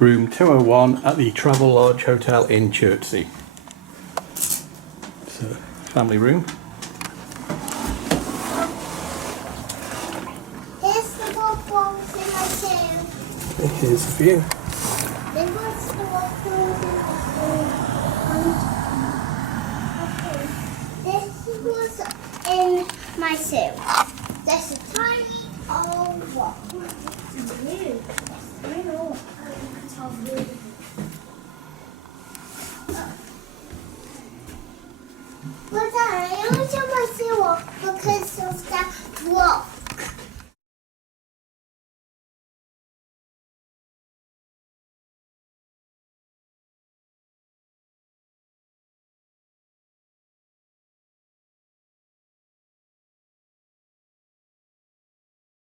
room 201 at the Travelodge Hotel in Chertsey. So, family room. Here's the waffles in my room. Here's the view. There was the waffles in my room. This was in my room. There's a tiny old waffle. It's new.